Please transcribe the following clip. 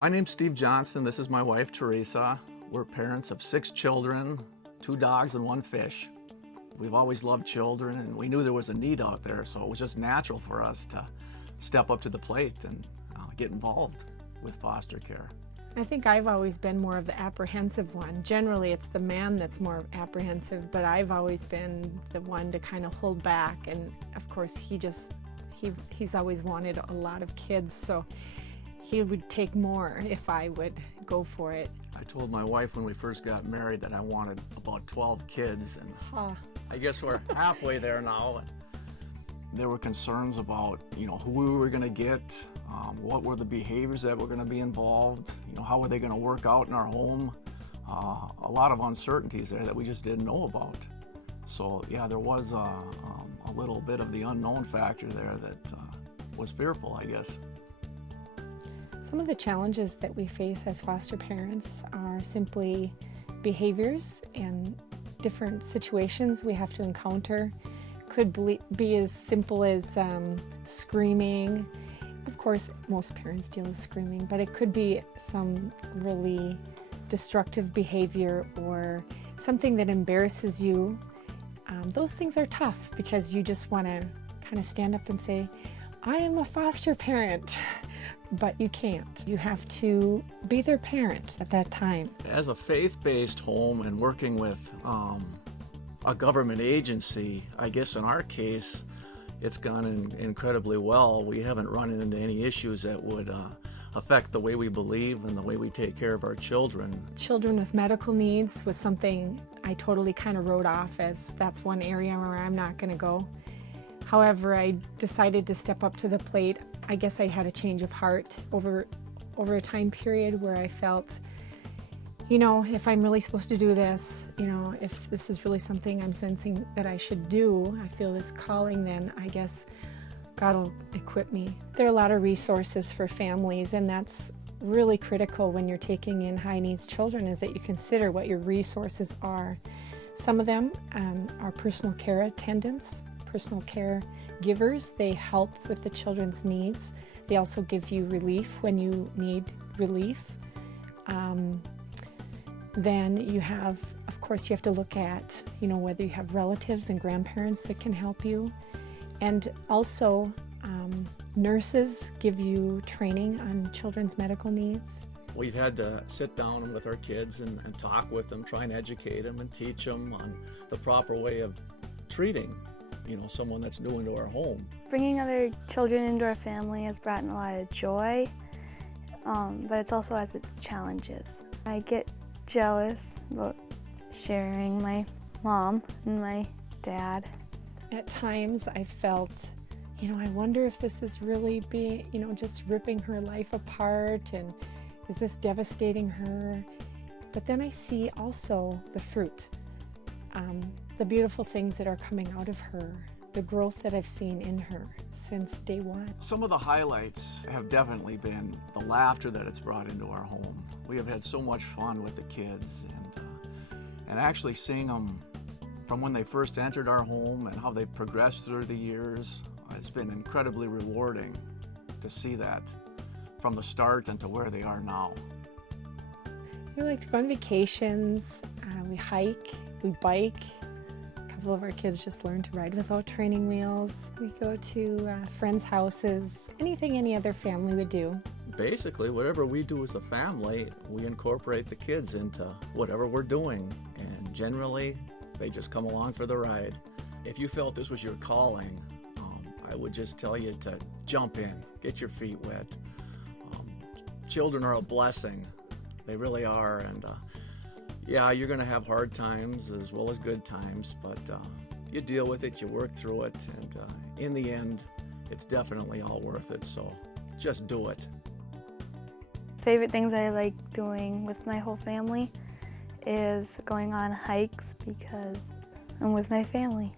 My name's Steve Johnson. This is my wife, Teresa. We're parents of 6 children, 2 dogs and 1 fish. We've always loved children, and we knew there was a need out there, so it was just natural for us to step up to the plate and get involved with foster care. I think I've always been more of the apprehensive one. Generally, it's the man that's more apprehensive, but I've always been the one to kind of hold back. And of course, he's always wanted a lot of kids, so he would take more if I would go for it. I told my wife when we first got married that I wanted about 12 kids, and I guess we're halfway there now. There were concerns about, who we were going to get, what were the behaviors that were going to be involved, how were they going to work out in our home. A lot of uncertainties there that we just didn't know about. So yeah, there was a little bit of the unknown factor there that was fearful, I guess. Some of the challenges that we face as foster parents are simply behaviors and different situations we have to encounter. Could be as simple as screaming. Of course, most parents deal with screaming, but it could be some really destructive behavior or something that embarrasses you. Those things are tough because you just want to kind of stand up and say, I am a foster parent. But you can't. You have to be their parent at that time. As a faith-based home and working with a government agency, I guess in our case, it's gone incredibly well. We haven't run into any issues that would affect the way we believe and the way we take care of our children. Children with medical needs was something I totally kind of wrote off as that's one area where I'm not going to go. However, I decided to step up to the plate. I guess I had a change of heart over a time period where I felt, if I'm really supposed to do this, if this is really something I'm sensing that I should do, I feel this calling, then I guess God will equip me. There are a lot of resources for families, and that's really critical when you're taking in high needs children, is that you consider what your resources are. Some of them are personal care attendants, personal care givers. They help with the children's needs. They also give you relief when you need relief. Then you have, of course, you have to look at, whether you have relatives and grandparents that can help you. And also, nurses give you training on children's medical needs. We've had to sit down with our kids and talk with them, try and educate them and teach them on the proper way of treating someone that's new into our home. Bringing other children into our family has brought in a lot of joy, but it also has its challenges. I get jealous about sharing my mom and my dad. At times I felt, I wonder if this is really just ripping her life apart, and is this devastating her? But then I see also the fruit. The beautiful things that are coming out of her, the growth that I've seen in her since day one. Some of the highlights have definitely been the laughter that it's brought into our home. We have had so much fun with the kids, and actually seeing them from when they first entered our home and how they've progressed through the years. It's been incredibly rewarding to see that from the start and to where they are now. We like to go on vacations, we hike, we bike. A couple of our kids just learned to ride without training wheels. We go to friends' houses, anything any other family would do. Basically, whatever we do as a family, we incorporate the kids into whatever we're doing, and generally, they just come along for the ride. If you felt this was your calling, I would just tell you to jump in, get your feet wet. Children are a blessing. They really are, and yeah, you're going to have hard times as well as good times, but you deal with it, you work through it, and in the end, it's definitely all worth it, so just do it. Favorite things I like doing with my whole family is going on hikes because I'm with my family.